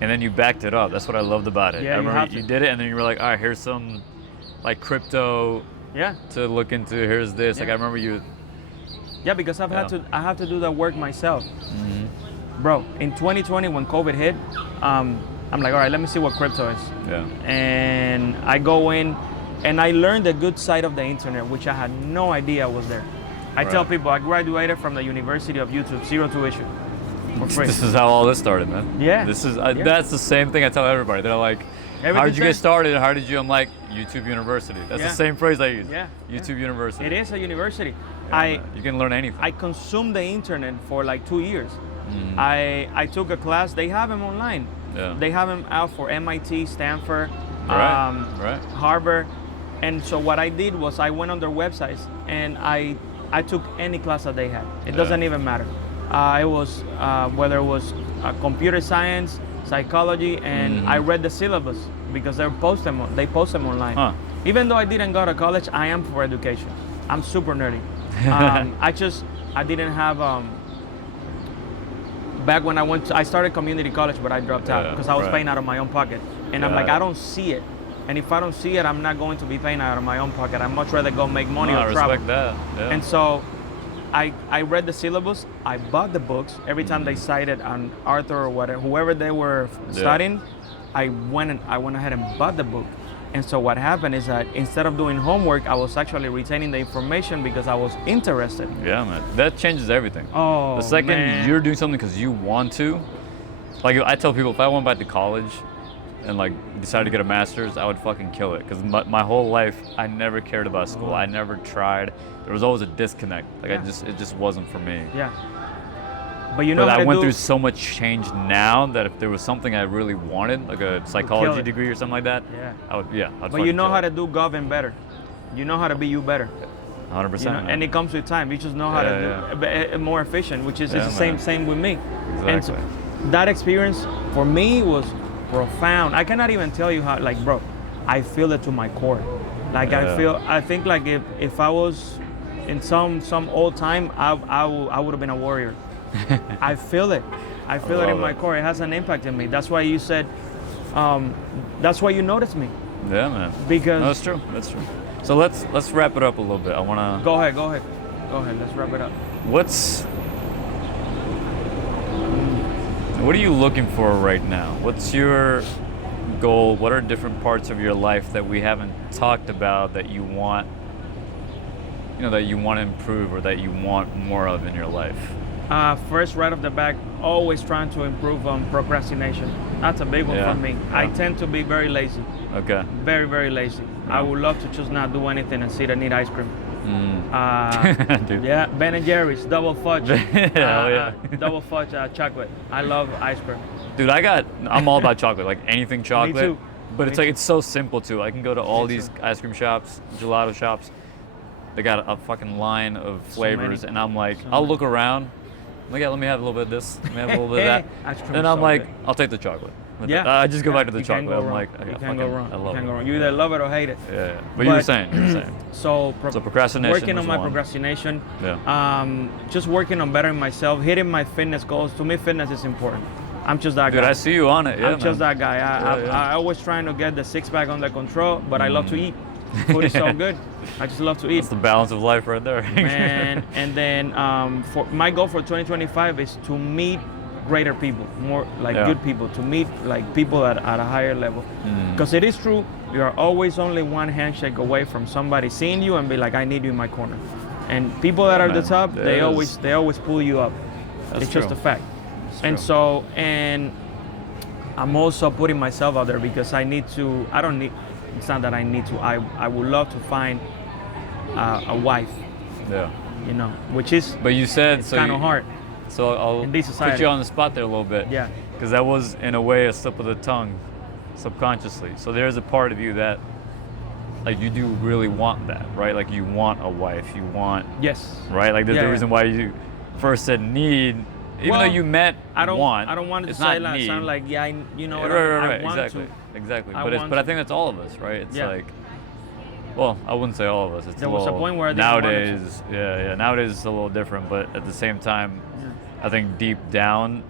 and then you backed it up. That's what I loved about it. Yeah, I remember you did it, and then you were like, all right, here's some like crypto to look into. Here's this. Like, I remember you. Yeah, because I have to do that work myself. Bro, in 2020 when COVID hit, I'm like, all right, let me see what crypto is. Yeah. And I go in and I learned the good side of the internet, which I had no idea was there. I tell people I graduated from the University of YouTube, 0 tuition, for free. This is how all this started, man. Yeah. That's the same thing I tell everybody. They're like, how did you get started? How did you? I'm like, YouTube University. That's the same phrase I use. Yeah. YouTube University. It is a university. Yeah, you can learn anything. I consumed the internet for like 2 years. I took a class. They have them online. Yeah. They have them out for MIT, Stanford, right. Harvard. And so what I did was I went on their websites and I took any class that they had. It doesn't even matter. It was whether it was computer science, psychology, and I read the syllabus because they post them online. Even though I didn't go to college, I am for education. I'm super nerdy. I didn't have. Back when I started community college, but I dropped out because I was paying out of my own pocket. And I'm like, I don't see it. And if I don't see it, I'm not going to be paying out of my own pocket. I'd much rather go make money or travel. I respect that. Yeah. And so I read the syllabus. I bought the books. Every time they cited on Arthur or whatever, whoever they were studying, I went ahead and bought the book. And so what happened is that instead of doing homework, I was actually retaining the information because I was interested. Yeah, man. That changes everything. Oh, the second man. you're doing something because you want to, like I tell people, if I went back to college and like decided to get a master's, I would fucking kill it. Because my whole life, I never cared about school. I never tried. There was always a disconnect. Like it just wasn't for me. Yeah. But you know But how I to went do, through so much change now that if there was something I really wanted, like a psychology degree or something like that, Yeah. I'd But you know kill how it. to do govern better. You know how to be you better. 100%. You know, and it comes with time. You just know how to do it more efficient, which is the same with me. Exactly. And so that experience for me was profound. I cannot even tell you how, like, bro, I feel it to my core. Like I think like if I was in some old time, I would have been a warrior. I feel it. I feel it in my core. It has an impact in me. That's why you said, that's why you noticed me. Yeah, man. Because no, that's true. That's true. So let's wrap it up a little bit. I wanna. Go ahead. Let's wrap it up. What are you looking for right now? What's your goal? What are different parts of your life that we haven't talked about that you want, that you want to improve or that you want more of in your life? First, right off the bat, always trying to improve on procrastination. That's a big one for me. Yeah. I tend to be very lazy. Okay. Very, very lazy. Yeah. I would love to just not do anything and sit and eat ice cream. Dude. Yeah, Ben and Jerry's, double fudge. Hell yeah. Double fudge chocolate. I love ice cream. Dude, I'm all about chocolate, like anything chocolate. Me too. But it's like, it's so simple too. I can go to all these ice cream shops, gelato shops. They got a fucking line of flavors, and I'm like, I'll look around. I'm like, yeah, let me have a little bit of this. Let me have a little bit of that. Ice cream And is I'm so like, good. I'll take the chocolate. Yeah. I just go back to the You can't chocolate. go I'm wrong. like, You can't go wrong. I love You can't go it. wrong. You either love it or hate it. Yeah. But you were saying. So procrastination. Working on was my one. procrastination. Yeah. Just working on bettering myself, hitting my fitness goals. To me, fitness is important. I'm just that Dude, guy. I see you on it. Yeah, I'm just man. that guy. I always trying to get the six pack under control, but I love to eat. Food is so good. I just love to eat. That's the balance of life right there. Man, and then for my goal for 2025 is to meet greater people, more like good people, to meet like people at a higher level. Because it is true, you are always only one handshake away from somebody seeing you and be like, I need you in my corner. And people that are at the top, they always pull you up. It's just a fact. And so, and I'm also putting myself out there because it's not that I need to, I would love to find a wife. Yeah. Which is But you said it's kind of hard. So I'll in this put society. you on the spot there a little bit. Yeah. Because that was, in a way, a slip of the tongue, subconsciously. So there's a part of you that, like, you do really want that, right? Like, you want a wife. You want. Yes. Right? Like, there's the reason why you first said need, even though you meant want. I don't want it to it's say not like, need. sound like, yeah, you know what Right, I want exactly. to. Exactly. I But I think that's all of us, right? It's like, well, I wouldn't say all of us. It's There a was a little, point where I didn't want it nowadays, nowadays it's a little different, but at the same time, I think deep down,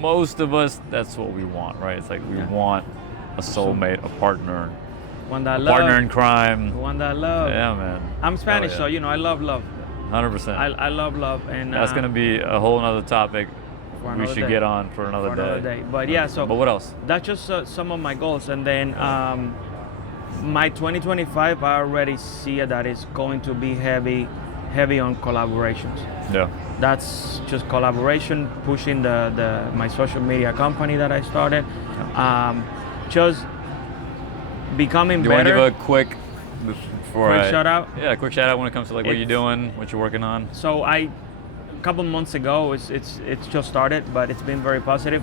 most of us, that's what we want, right? It's like we want a soulmate, a partner, One that partner in crime. One that love. Yeah, man. I'm Spanish, so I love love. 100%. I love love, and that's gonna be a whole other topic we should get on for another day. But yeah, so. But what else? That's just some of my goals, and then my 2025, I already see it that it's going to be heavy on collaborations. Yeah. That's just collaboration, pushing my social media company that I started. Just becoming better. better. You want to give a quick shout out? Yeah, a quick shout out when it comes to like what you're doing, what you're working on. So a couple months ago, it's just started, but it's been very positive.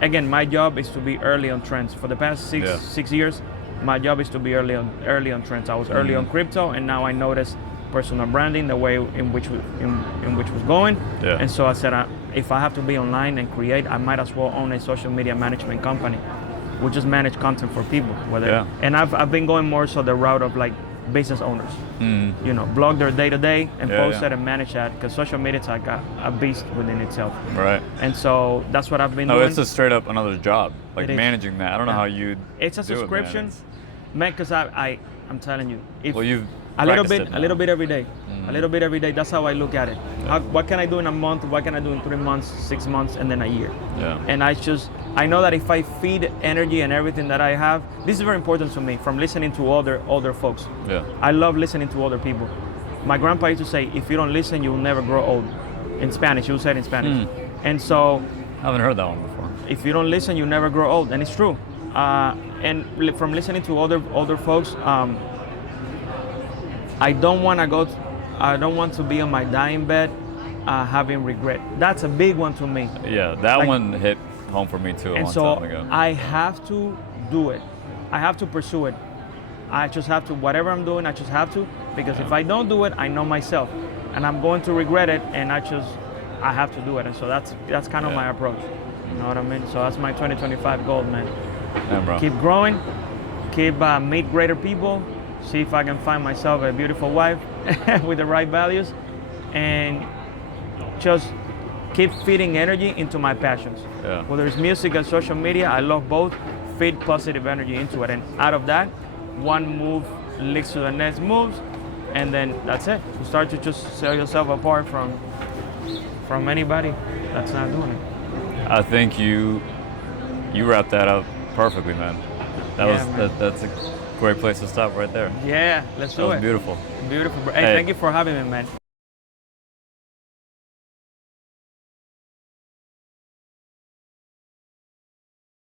Again, my job is to be early on trends. For the past six years, my job is to be early on trends. I was early on crypto, and now I notice personal branding, the way in which was going. Yeah. And so I said, if I have to be online and create, I might as well own a social media management company. We'll just manage content for people. And I've been going more so the route of like business owners. Blog their day to day and post it and manage that, because social media is like a beast within itself. Right. And so that's what I've been doing. doing. It's a straight up another job, like managing that. I don't know how you. It's a subscription, man. Because I'm telling you, well, you've A little Practice bit, it a little now. bit every day. A little bit every day. That's how I look at it. What can I do in a month? What can I do in 3 months, 6 months, and then a year? Yeah. And I know that if I feed energy and everything that I have, this is very important to me. From listening to older folks. Yeah. I love listening to other people. My grandpa used to say, "If you don't listen, you'll never grow old." In Spanish, he would say it in Spanish. And so, I haven't heard that one before. if you don't listen, you never grow old, and it's true. And from listening to older folks, I don't want to be on my dying bed having regret. That's a big one to me. Yeah, that Like- one hit home for me too a And long so time ago. I have to do it. I have to pursue it. I just have to, whatever I'm doing, I just have to, because if I don't do it, I know myself, and I'm going to regret it, and I have to do it. And so that's kind of my approach. You know what I mean? So that's my 2025 goal, man. Yeah, bro. Keep growing, keep meet greater people, see if I can find myself a beautiful wife with the right values, and just keep feeding energy into my passions. Yeah. Whether it's music and social media, I love both. Feed positive energy into it, and out of that, one move leads to the next moves, and then that's it. You start to just sell yourself apart from anybody that's not doing it. I think you wrapped that up perfectly, man. Man. That's a great place to stop right there. Yeah, let's That do was it. beautiful. Beautiful. Bro. Hey, Hey. thank you for having me, man.